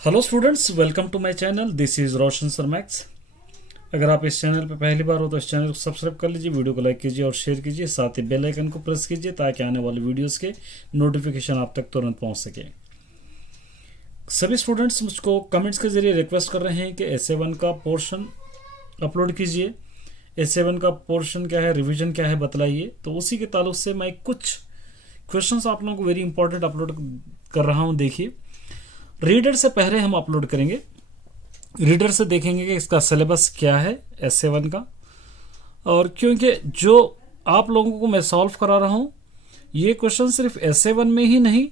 Hello students, welcome to my channel. This is Roshan sir Max. अगर आप इस channel पर पहली बार हो तो इस चैनल को सब्सक्राइब कर लीजिए, वीडियो को लाइक कीजिए और शेयर कीजिए, साथ ही बेल आइकन को प्रेस कीजिए ताकि आने वाले वीडियोस के नोटिफिकेशन आप तक तुरंत पहुंच सके। सभी स्टूडेंट्स मुझको कमेंट्स के जरिए रिक्वेस्ट कर रहे हैं कि एस7 का पोर्शन अपलोड कीजिए। एस7 का पोर्शन क्या है, रिविजन क्या है बतलाइए। तो उसी के ताल्लुक से मैं कुछ क्वेश्चंस आप लोगों को वेरी इंपॉर्टेंट अपलोड कर रहा हूँ। देखिए, रीडर से पहले हम अपलोड करेंगे। रीडर से देखेंगे कि इसका सिलेबस क्या है एस7 का, और क्योंकि जो आप लोगों को मैं सॉल्व करा रहा हूँ ये क्वेश्चन सिर्फ एस7 में ही नहीं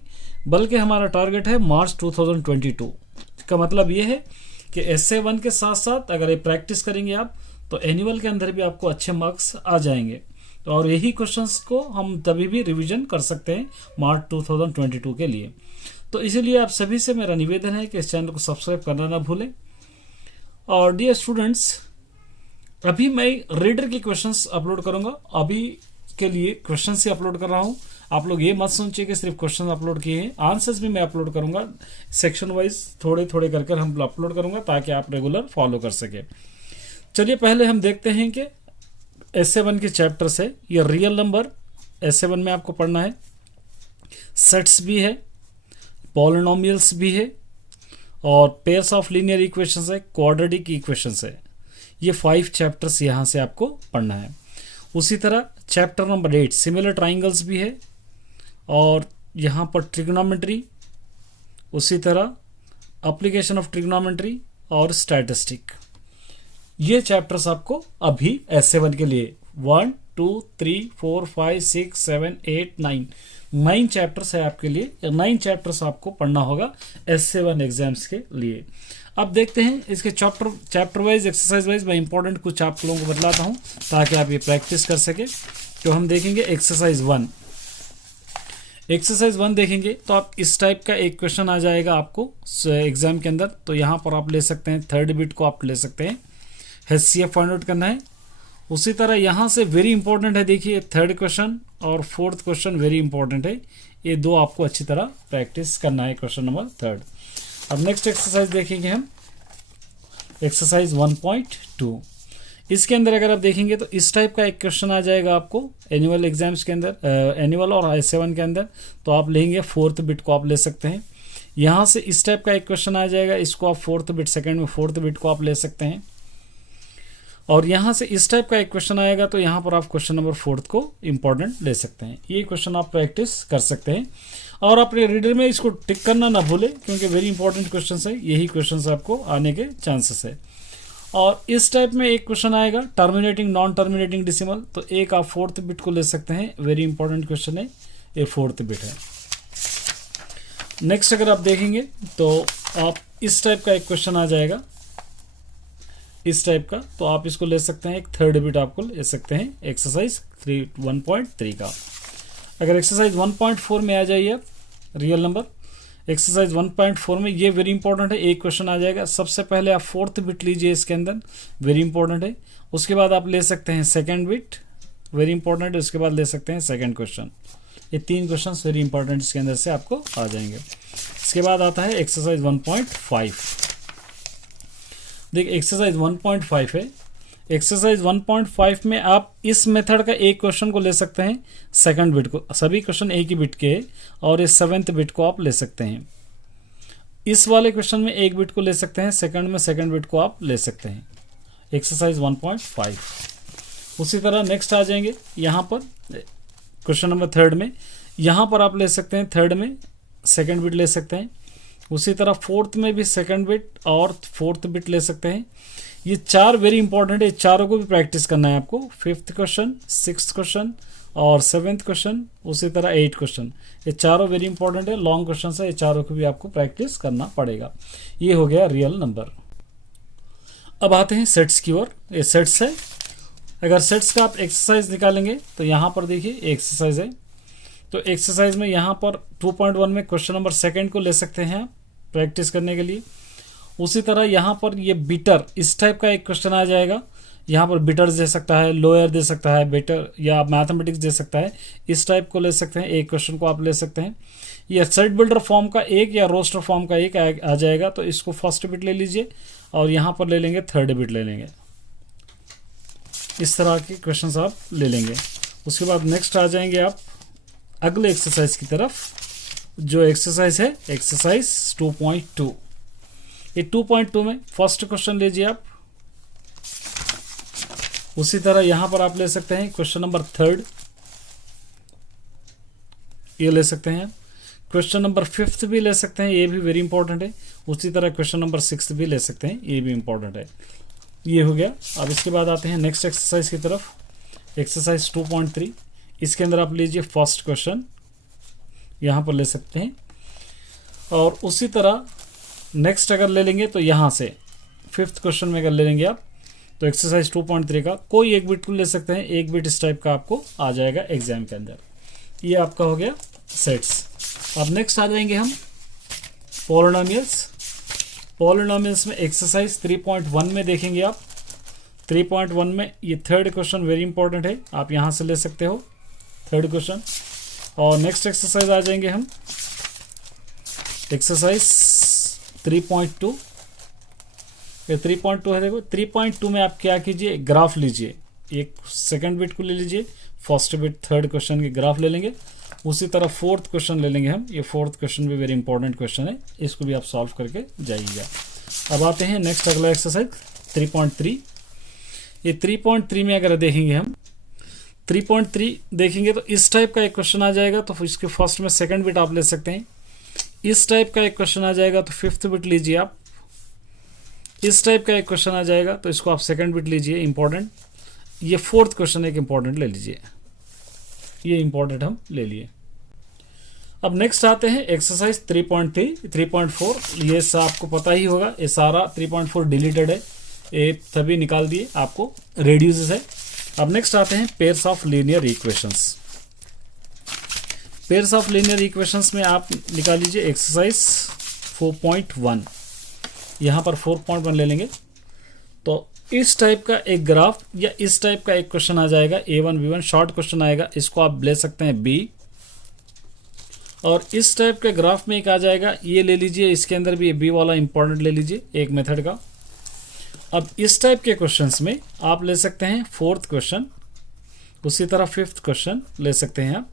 बल्कि हमारा टारगेट है मार्च 2022 का। मतलब ये है कि एस7 के साथ साथ अगर ये प्रैक्टिस करेंगे आप तो एनुअल के अंदर भी आपको अच्छे मार्क्स आ जाएंगे। और यही क्वेश्चंस को हम तभी भी रिवीजन कर सकते हैं मार्च 2022 के लिए। तो इसीलिए आप सभी से मेरा निवेदन है कि इस चैनल को सब्सक्राइब करना ना भूलें। और डियर स्टूडेंट्स, अभी मैं रीडर के क्वेश्चंस अपलोड करूंगा। अभी के लिए क्वेश्चंस ही अपलोड कर रहा हूं। आप लोग ये मत सोचिए कि सिर्फ क्वेश्चन अपलोड किए हैं, आंसर्स भी मैं अपलोड करूंगा। सेक्शन वाइज थोड़े थोड़े करके हम अपलोड करूंगा ताकि आप रेगुलर फॉलो कर सके। चलिए पहले हम देखते हैं कि एस7 के चैप्टर से ये रियल नंबर एस7 में आपको पढ़ना है, सेट्स भी है, पॉलिनोमियल्स भी है और पेयर्स ऑफ लीनियर इक्वेशंस है, क्वाड्रेटिक इक्वेशंस है। ये 5 चैप्टर्स यहाँ से आपको पढ़ना है। उसी तरह चैप्टर नंबर 8 सिमिलर ट्राइंगल्स भी है और यहाँ पर ट्रिग्नोमेट्री, उसी तरह एप्लीकेशन ऑफ ट्रिग्नोमेट्री और स्टैटिस्टिक। ये चैप्टर्स आपको अभी एस7 के लिए 1 2 3 4 5 6 7 8 9 चैप्टर्स है आपके लिए। 9 चैप्टर्स आपको पढ़ना होगा एस7 एग्जाम्स के लिए। अब देखते हैं इसके चैप्टर वाइज एक्सरसाइज वाइज मैं इंपॉर्टेंट कुछ आप लोगों को बतलाता हूं ताकि आप ये प्रैक्टिस कर सके। तो हम देखेंगे एक्सरसाइज 1 देखेंगे तो आप इस टाइप का एक क्वेश्चन आ जाएगा आपको एग्जाम के अंदर। तो यहाँ पर आप ले सकते हैं, थर्ड बिट को आप ले सकते हैं, HCF फाइंड आउट करना है। उसी तरह यहाँ से वेरी इंपॉर्टेंट है, देखिए थर्ड क्वेश्चन और फोर्थ क्वेश्चन वेरी इंपॉर्टेंट है। ये दो आपको अच्छी तरह प्रैक्टिस करना है, क्वेश्चन नंबर 3। अब नेक्स्ट एक्सरसाइज देखेंगे हम, एक्सरसाइज 1.2। इसके अंदर अगर आप देखेंगे तो इस टाइप का एक क्वेश्चन आ जाएगा आपको एनुअल एग्जाम्स के अंदर, एनुअल और एस7 के अंदर। तो आप लेंगे फोर्थ बिट को आप ले सकते हैं। यहाँ से इस टाइप का एक क्वेश्चन आ जाएगा, इसको आप फोर्थ बिट, सेकेंड में फोर्थ बिट को आप ले सकते हैं। और यहाँ से इस टाइप का एक क्वेश्चन आएगा तो यहाँ पर आप क्वेश्चन नंबर 4 को इंपॉर्टेंट ले सकते हैं। ये क्वेश्चन आप प्रैक्टिस कर सकते हैं और अपने रीडर में इसको टिक करना ना भूलें क्योंकि वेरी इंपॉर्टेंट क्वेश्चन है। यही क्वेश्चन आपको आने के चांसेस है। और इस टाइप में एक क्वेश्चन आएगा टर्मिनेटिंग नॉन टर्मिनेटिंग डिसिमल, तो एक आप फोर्थ बिट को ले सकते हैं। वेरी इंपॉर्टेंट क्वेश्चन है, ये फोर्थ बिट है। नेक्स्ट अगर आप देखेंगे तो आप इस टाइप का एक क्वेश्चन आ जाएगा, इस टाइप का, तो आप इसको ले सकते हैं। एक थर्ड बिट आपको ले सकते हैं एक्सरसाइज 1.3 का। अगर एक्सरसाइज 1.4 में आ जाइए आप, रियल नंबर एक्सरसाइज 1.4 में ये वेरी इंपॉर्टेंट है। एक क्वेश्चन आ जाएगा, सबसे पहले आप फोर्थ बिट लीजिए इसके अंदर, वेरी इंपॉर्टेंट है। उसके बाद आप ले सकते हैं सेकेंड बिट, वेरी इंपॉर्टेंट है। उसके बाद ले सकते हैं सेकेंड क्वेश्चन। ये 3 क्वेश्चन वेरी इंपॉर्टेंट इसके अंदर से आपको आ जाएंगे। इसके बाद आता है एक्सरसाइज 1.5। देखिए एक्सरसाइज 1.5 है। एक्सरसाइज 1.5 में आप इस मेथड का एक क्वेश्चन को ले सकते हैं, सेकंड बिट को, सभी क्वेश्चन एक ही बिट के हैं, और इस 7th बिट को आप ले सकते हैं। इस वाले क्वेश्चन में एक बिट को ले सकते हैं, सेकंड में सेकंड बिट को आप ले सकते हैं। एक्सरसाइज 1.5। उसी तरह नेक्स्ट आ जाएंगे यहाँ पर क्वेश्चन नंबर 3 में, यहाँ पर आप ले सकते हैं थर्ड में सेकंड बिट ले सकते हैं। उसी तरह फोर्थ में भी सेकंड बिट और फोर्थ बिट ले सकते हैं। ये 4 वेरी इंपॉर्टेंट है, चारों को भी प्रैक्टिस करना है आपको। 5th क्वेश्चन, 6th क्वेश्चन और 7th क्वेश्चन, उसी तरह 8 क्वेश्चन, ये चारों वेरी इंपॉर्टेंट है, लॉन्ग क्वेश्चन है। ये चारों को भी आपको प्रैक्टिस करना पड़ेगा। ये हो गया रियल नंबर। अब आते हैं सेट्स की ओर। ये सेट्स है। अगर सेट्स का आप एक्सरसाइज निकालेंगे तो यहाँ पर देखिए एक्सरसाइज है। तो एक्सरसाइज में यहाँ पर 2.1 में क्वेश्चन नंबर 2 को ले सकते हैं आप प्रैक्टिस करने के लिए। उसी तरह यहाँ पर ये बीटर, इस टाइप का एक क्वेश्चन आ जाएगा। यहाँ पर बीटर्स दे सकता है, लोअर दे सकता है, बेटर या मैथमेटिक्स दे सकता है। इस टाइप को ले सकते हैं, एक क्वेश्चन को आप ले सकते हैं। ये साइट बिल्डर फॉर्म का एक या रोस्टर फॉर्म का एक आ जाएगा, तो इसको फर्स्ट बिट ले लीजिए और यहाँ पर ले लेंगे थर्ड बिट ले लेंगे। इस तरह के क्वेश्चंस आप ले लेंगे। उसके बाद नेक्स्ट आ जाएंगे आप अगले एक्सरसाइज की तरफ, जो एक्सरसाइज है एक्सरसाइज 2.2। ये 2.2 में फर्स्ट क्वेश्चन लीजिए आप। उसी तरह यहां पर आप ले सकते हैं क्वेश्चन नंबर थर्ड, ये ले सकते हैं। क्वेश्चन नंबर फिफ्थ भी ले सकते हैं, ये भी वेरी इंपॉर्टेंट है। उसी तरह क्वेश्चन नंबर सिक्स भी ले सकते हैं, ये भी इंपॉर्टेंट है। ये हो गया। अब इसके बाद आते हैं नेक्स्ट एक्सरसाइज की तरफ, एक्सरसाइज 2.3। इसके अंदर आप लीजिए फर्स्ट क्वेश्चन, यहाँ पर ले सकते हैं। और उसी तरह नेक्स्ट अगर ले लेंगे तो यहाँ से फिफ्थ क्वेश्चन में अगर ले लेंगे आप, तो एक्सरसाइज 2.3 का कोई एक बिट को ले सकते हैं, एक बिट इस टाइप का आपको आ जाएगा एग्जाम के अंदर। ये आपका हो गया सेट्स। अब नेक्स्ट आ जाएंगे हम पॉलिनोमियल्स। पॉलिनोमियल्स में एक्सरसाइज 3.1 में देखेंगे आप। 3.1 में ये थर्ड क्वेश्चन वेरी इंपॉर्टेंट है, आप यहाँ से ले सकते हो थर्ड क्वेश्चन। और नेक्स्ट एक्सरसाइज आ जाएंगे हम एक्सरसाइज 3.2। ये 3.2 है, देखो 3.2 में आप क्या कीजिए, ग्राफ लीजिए, एक सेकंड बिट को ले लीजिए, फर्स्ट बिट थर्ड क्वेश्चन की ग्राफ ले लेंगे। उसी तरह फोर्थ क्वेश्चन ले लेंगे हम। ये फोर्थ क्वेश्चन भी वेरी इंपॉर्टेंट क्वेश्चन है, इसको भी आप सॉल्व करके जाइएगा। अब आते हैं नेक्स्ट अगला एक्सरसाइज 3.3। ये 3.3 में अगर देखेंगे हम 3.3 देखेंगे तो इस टाइप का एक क्वेश्चन आ जाएगा, तो इसके फर्स्ट में सेकंड बिट आप ले सकते हैं। इस टाइप का एक क्वेश्चन आ जाएगा तो फिफ्थ बिट लीजिए आप। इस टाइप का एक क्वेश्चन आ जाएगा तो इसको आप सेकंड बिट लीजिए, इंपॉर्टेंट। ये फोर्थ क्वेश्चन एक इंपॉर्टेंट ले लीजिए, ये इंपॉर्टेंट हम ले लिए। अब नेक्स्ट आते हैं एक्सरसाइज 3.3, 3.4। ये आपको पता ही होगा, ये सारा 3.4 डिलीटेड है, ये सभी निकाल दिए, आपको रेड्यूसेस है। अब नेक्स्ट आते हैं pairs of linear equations. Pairs of linear equations में आप निकाल लीजिए एक्सरसाइज 4.1। यहाँ पर 4.1 ले लेंगे तो इस टाइप का एक ग्राफ या इस टाइप का एक क्वेश्चन आ जाएगा, A1 B1 शॉर्ट क्वेश्चन आएगा, इसको आप ले सकते हैं B। और इस टाइप के ग्राफ में एक आ जाएगा, ये ले लीजिए, इसके अंदर भी B वाला इंपॉर्टेंट ले लीजिए एक मेथड का। अब इस टाइप के क्वेश्चंस में आप ले सकते हैं फोर्थ क्वेश्चन, उसी तरह फिफ्थ क्वेश्चन ले सकते हैं आप।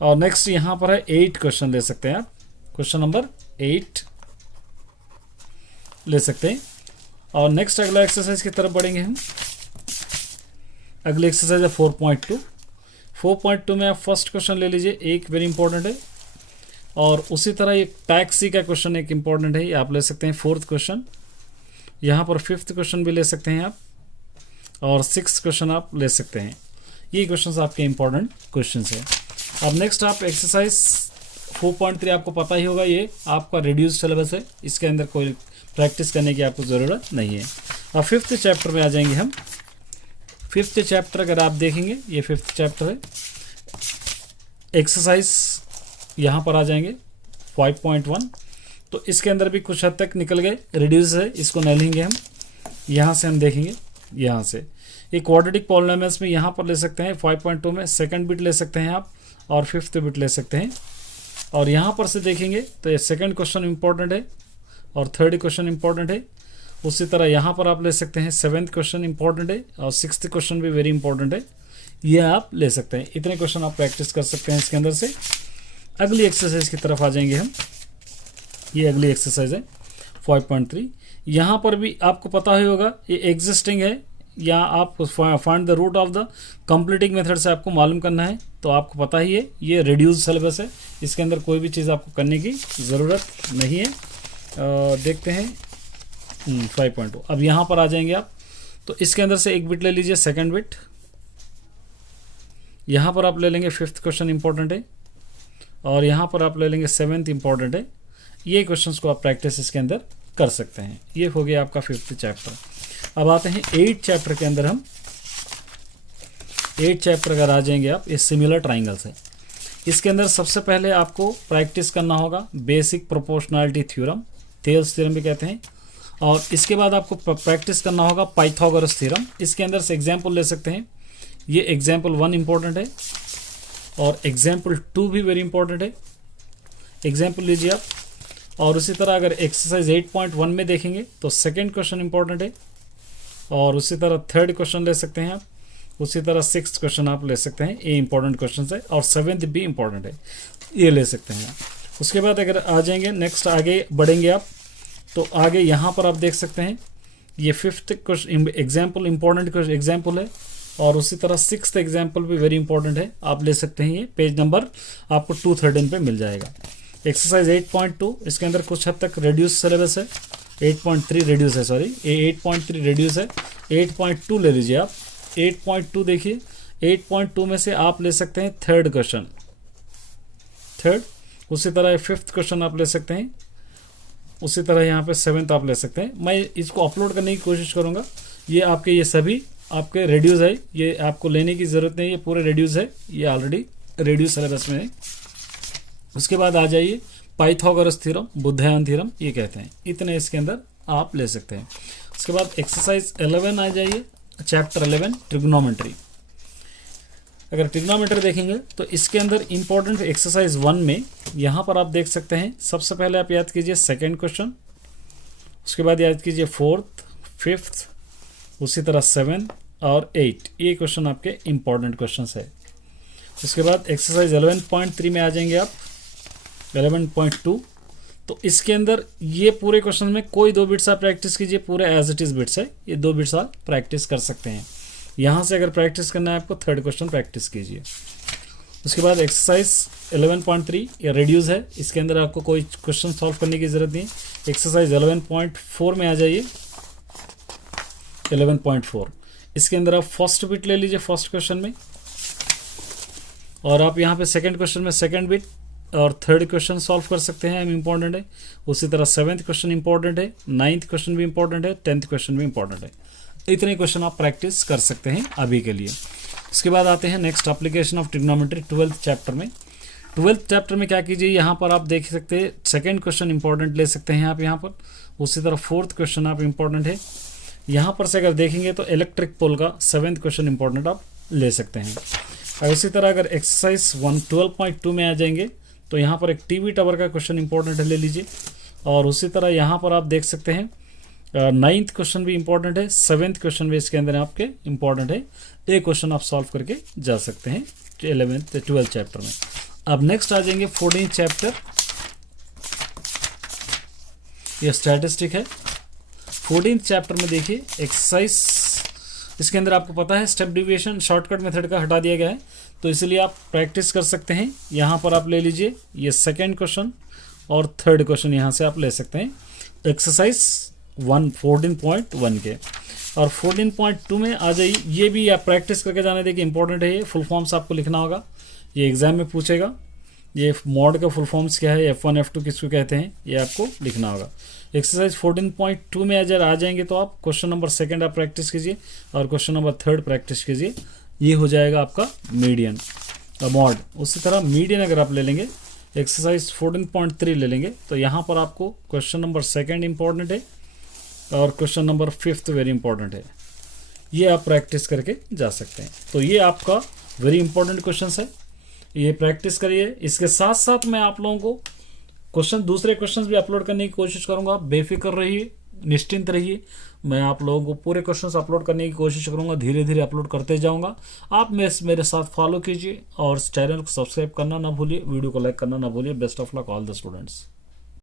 और नेक्स्ट यहाँ पर है 8 क्वेश्चन ले सकते हैं आप, क्वेश्चन नंबर 8 ले सकते हैं। और नेक्स्ट अगला एक्सरसाइज की तरफ बढ़ेंगे हम। अगली एक्सरसाइज है 4.2। 4.2 में आप फर्स्ट क्वेश्चन ले लीजिए, एक वेरी इंपॉर्टेंट है। और उसी तरह एक टैक्सी का क्वेश्चन एक इंपॉर्टेंट है, ये आप ले सकते हैं फोर्थ क्वेश्चन। यहाँ पर फिफ्थ क्वेश्चन भी ले सकते हैं आप, और सिक्स्थ क्वेश्चन आप ले सकते हैं। ये क्वेश्चंस आपके इंपॉर्टेंट क्वेश्चंस है। अब नेक्स्ट आप एक्सरसाइज 4.3 आपको पता ही होगा, ये आपका रिड्यूस सिलेबस है, इसके अंदर कोई प्रैक्टिस करने की आपको ज़रूरत नहीं है। अब फिफ्थ चैप्टर में आ जाएंगे हम। फिफ्थ चैप्टर अगर आप देखेंगे, ये फिफ्थ चैप्टर है। एक्सरसाइज यहाँ पर आ जाएंगे 5.1। तो इसके अंदर भी कुछ हद तक निकल गए, रिड्यूस है, इसको नहीं लेंगे हम। यहाँ से हम देखेंगे, यहाँ से ये क्वाड्रेटिक पॉलिनोमियल्स में यहाँ पर ले सकते हैं 5.2 में सेकंड बिट ले सकते हैं आप, और फिफ्थ बिट ले सकते हैं। और यहाँ पर से देखेंगे तो ये सेकंड क्वेश्चन इंपॉर्टेंट है और थर्ड क्वेश्चन इंपॉर्टेंट है। उसी तरह यहाँ पर आप ले सकते हैं सेवेंथ क्वेश्चन इंपॉर्टेंट है, और सिक्स्थ क्वेश्चन भी वेरी इंपॉर्टेंट है, ये आप ले सकते हैं। इतने क्वेश्चन आप प्रैक्टिस कर सकते हैं इसके अंदर से। अगली एक्सरसाइज की तरफ आ जाएंगे हम। ये अगली एक्सरसाइज है 5.3। यहाँ पर भी आपको पता ही होगा, ये एग्जिस्टिंग है, या आप find the root of the completing method से आपको मालूम करना है, तो आपको पता ही है ये रिड्यूस सिलेबस है, इसके अंदर कोई भी चीज़ आपको करने की ज़रूरत नहीं है। देखते हैं 5.2। अब यहाँ पर आ जाएंगे आप, तो इसके अंदर से एक बिट ले लीजिए सेकंड बिट। यहाँ पर आप ले लेंगे फिफ्थ क्वेश्चन इंपॉर्टेंट है, और यहाँ पर आप ले लेंगे सेवेंथ इंपॉर्टेंट है। ये क्वेश्चंस को आप प्रैक्टिस इसके अंदर कर सकते हैं। ये हो गया आपका फिफ्थ चैप्टर। अब आते हैं 8 चैप्टर के अंदर हम। 8 चैप्टर अगर आ जाएंगे आप, ये सिमिलर ट्राइंगल्स है। इसके अंदर सबसे पहले आपको प्रैक्टिस करना होगा basic proportionality theorem, Thales theorem भी कहते हैं। और इसके बाद आपको प्रैक्टिस करना होगा पाइथागोरस थ्योरम। इसके अंदर से एग्जाम्पल ले सकते हैं। ये एग्जाम्पल 1 इंपॉर्टेंट है, और एग्जाम्पल 2 भी वेरी इंपॉर्टेंट है। एग्जाम्पल लीजिए आप। और उसी तरह अगर एक्सरसाइज 8.1 में देखेंगे तो सेकेंड क्वेश्चन इंपॉर्टेंट है, और उसी तरह थर्ड क्वेश्चन ले सकते हैं आप, उसी तरह सिक्स्थ क्वेश्चन आप ले सकते हैं, ये इंपॉर्टेंट क्वेश्चन है, और सेवेंथ भी इंपॉर्टेंट है, ये ले सकते हैं। उसके बाद अगर आ जाएंगे नेक्स्ट, आगे बढ़ेंगे आप, तो आगे यहाँ पर आप देख सकते हैं ये fifth question example important example है, और उसी तरह सिक्स्थ एग्जाम्पल भी वेरी इंपॉर्टेंट है, आप ले सकते हैं। ये पेज नंबर आपको 213 पे मिल जाएगा। एक्सरसाइज 8.2 इसके अंदर कुछ हद तक रेड्यूस सिलेबस है, 8.3 रेड्यूस है, सॉरी ये 8.3 रेड्यूस है। 8.2 ले लीजिए आप। 8.2 देखिए, 8.2 में से आप ले सकते हैं थर्ड क्वेश्चन, थर्ड, उसी तरह फिफ्थ क्वेश्चन आप ले सकते हैं, उसी तरह यहाँ पे सेवेंथ आप ले सकते हैं। मैं इसको अपलोड करने की कोशिश करूँगा। ये आपके ये सभी आपके रेड्यूस है, ये आपको लेने की ज़रूरत नहीं है, ये पूरे रेड्यूस है, ये ऑलरेडी रेड्यूस सिलेबस में है। उसके बाद आ जाइए पाइथागोरस थ्योरम, बुद्धायन थ्योरम, ये कहते हैं, इतने इसके अंदर आप ले सकते हैं। उसके बाद एक्सरसाइज 11 आ जाइए, चैप्टर 11 ट्रिग्नोमेट्री। अगर ट्रिग्नोमेट्री देखेंगे तो इसके अंदर इंपॉर्टेंट एक्सरसाइज 1 में यहाँ पर आप देख सकते हैं, सबसे पहले आप याद कीजिए सेकेंड क्वेश्चन, उसके बाद याद कीजिए फोर्थ, फिफ्थ, उसी तरह 7 और 8, ये क्वेश्चन आपके इंपॉर्टेंट क्वेश्चन है। उसके बाद एक्सरसाइज 11.3 में आ जाएंगे आप, 11.2, तो इसके अंदर ये पूरे क्वेश्चन में कोई 2 बिट्स आप प्रैक्टिस कीजिए, पूरे एज इट इज़ बिट्स है, ये 2 बिट्स आप प्रैक्टिस कर सकते हैं। यहाँ से अगर प्रैक्टिस करना है आपको, थर्ड क्वेश्चन प्रैक्टिस कीजिए। उसके बाद एक्सरसाइज 11.3 ये रेड्यूस है, इसके अंदर आपको कोई क्वेश्चन सॉल्व करने की ज़रूरत नहीं। एक्सरसाइज 11.4 में आ जाइए, 11.4 इसके अंदर आप फर्स्ट बिट ले लीजिए फर्स्ट क्वेश्चन में, और आप यहाँ पे सेकंड क्वेश्चन में सेकंड बिट और थर्ड क्वेश्चन सॉल्व कर सकते हैं, इंपॉर्टेंट है। उसी तरह 7th क्वेश्चन इंपॉर्टेंट है, 9th क्वेश्चन भी इंपॉर्टेंट है, 10th क्वेश्चन भी इंपॉर्टेंट है। इतने क्वेश्चन आप प्रैक्टिस कर सकते हैं अभी के लिए। उसके बाद आते हैं next application of trigonometry 12th chapter में। 12th चैप्टर में क्या कीजिए, यहाँ पर आप देख सकते हैं सेकेंड क्वेश्चन इंपॉर्टेंट ले सकते हैं आप यहाँ पर, उसी तरह फोर्थ क्वेश्चन आप इंपॉर्टेंट है। यहाँ पर से अगर देखेंगे तो इलेक्ट्रिक पोल का 7th क्वेश्चन इंपॉर्टेंट आप ले सकते हैं। और इसी तरह अगर एक्सरसाइज 12.2 में आ जाएंगे तो यहाँ पर एक टीवी टावर का क्वेश्चन इंपॉर्टेंट है, ले लीजिए। और उसी तरह यहाँ पर आप देख सकते हैं 9th क्वेश्चन भी इंपॉर्टेंट है, 7th क्वेश्चन भी इसके अंदर आपके इंपॉर्टेंट है। एक क्वेश्चन आप सॉल्व करके जा सकते हैं 12th चैप्टर में। अब नेक्स्ट आ जाएंगे 14th चैप्टर, ये स्टैटिस्टिक है। 14th चैप्टर में देखिए एक्सरसाइज, इसके अंदर आपको पता है स्टेप डिविएशन शॉर्टकट मेथड का हटा दिया गया है, तो इसलिए आप प्रैक्टिस कर सकते हैं। यहाँ पर आप ले लीजिए ये सेकेंड क्वेश्चन और थर्ड क्वेश्चन यहाँ से आप ले सकते हैं एक्सरसाइज 14.1 के। और 14.2 में आ जाइए, ये भी आप प्रैक्टिस करके जाने देखिए, इंपॉर्टेंट है। ये फुल फॉर्म्स आपको लिखना होगा, ये एग्जाम में पूछेगा। ये मॉड का फुल फॉर्म्स क्या है, F1 F2 किसको कहते हैं, ये आपको लिखना होगा। एक्सरसाइज 14.2 में अगर आ जाएंगे तो आप क्वेश्चन नंबर सेकंड आप प्रैक्टिस कीजिए और क्वेश्चन नंबर थर्ड प्रैक्टिस कीजिए, ये हो जाएगा आपका मीडियन मॉड। उसी तरह मीडियन अगर आप ले लेंगे, एक्सरसाइज 14.3 ले लेंगे, तो यहाँ पर आपको क्वेश्चन नंबर सेकंड इंपॉर्टेंट है और question number fifth very important है, ये आप प्रैक्टिस करके जा सकते हैं। तो ये आपका वेरी इंपॉर्टेंट क्वेश्चन है, ये प्रैक्टिस करिए। इसके साथ साथ मैं आप लोगों को दूसरे क्वेश्चंस भी अपलोड करने की कोशिश करूंगा। बेफिक्र रहिए, निश्चिंत रहिए, मैं आप लोगों को पूरे क्वेश्चंस अपलोड करने की कोशिश करूंगा, धीरे धीरे अपलोड करते जाऊंगा। आप मेरे साथ फॉलो कीजिए और चैनल को सब्सक्राइब करना ना भूलिए, वीडियो को लाइक करना ना भूलिए। Best of luck all the students.